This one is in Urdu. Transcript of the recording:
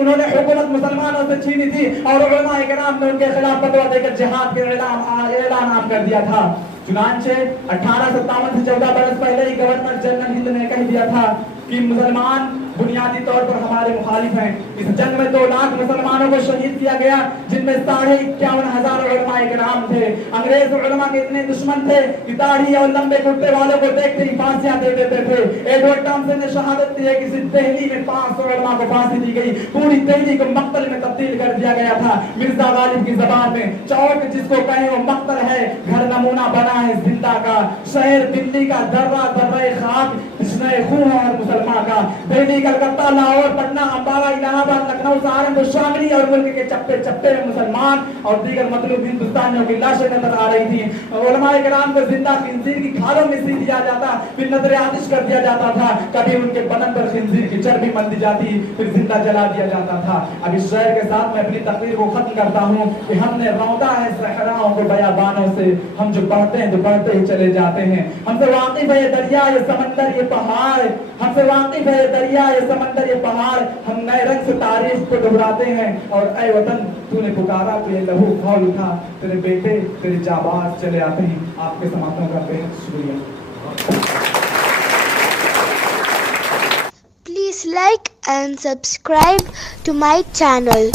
انہوں نے حکومت مسلمانوں سے چھینی تھی اور علماء کرام نے ان کے خلاف فتویٰ دے کر جہاد کے اعلان کر دیا تھا. چنانچہ 1857 سے 14 برس پہلے ہی گورنر جنرل ہند نے کہہ دیا تھا کہ مسلمان بنیادی طور پر ہمارے مخالف ہیں. اس جنگ میں 2 لاکھ مسلمانوں کو شہید کیا گیا جن میں 51,500 علماء کرام تھے. انگریز علماء کے اتنے دشمن تھے کہ داڑھی اور لمبے کرتے والوں کو دیکھتے ہی پھانسیاں دے دیتے تھے. ایڈورڈ ٹامسن نے شہادت دی ہے کہ صرف دہلی میں 500 علماء کو پھانسی دی گئی. پوری دہلی کو مقتل میں تبدیل کر دیا گیا تھا. مرزا غالب کی زبان میں چوک جس کو کہیں وہ مقتل ہے، گھر نمونہ بنا ہے زندہ کا. شہر دلی کا درہ درہ خاک جشن خون اور مسلمان کا. دہلی کلکتہ لاہور پٹنہ امبالہ الہ آباد لکھنؤ سہارنپور شاملی اور ملک کے چپے چپے میں مسلمان اور دیگر مطلوب ہندوستانیوں کی لاشیں نظر آ رہی تھیں. علماء کرام کو زندہ خنزیر کی کھالوں میں سی دیا جاتا، پھر نظر آتش کر دیا جاتا تھا. کبھی ان کے بدن پر خنزیر کی چربی مل دی جاتی، پھر زندہ جلا دیا جاتا تھا. اب اس شعر کے ساتھ میں اپنی تقریر کو ختم کرتا ہوں کہ ہم نے روندا ہے صحراؤں کو بیابانوں سے، ہم جو بڑھتے ہیں تو بڑھتے ہی چلے جاتے ہیں. ہم سے واقف ہے یہ دریا یہ سمندر یہ پہاڑ، ہم سے واقف ہے یہ دریا یہ سمندر یہ پہاڑ. ہم نئے رنگ سے تاریخ کو دہراتے ہیں اور اے وطن تو نے پکارا تو یہ لہو کھول اٹھا، تیرے بیٹے تیرے جانباز چلے آتے ہیں. آپ کے سماعتوں کا بے حد شکریہ. Please like and subscribe to my channel.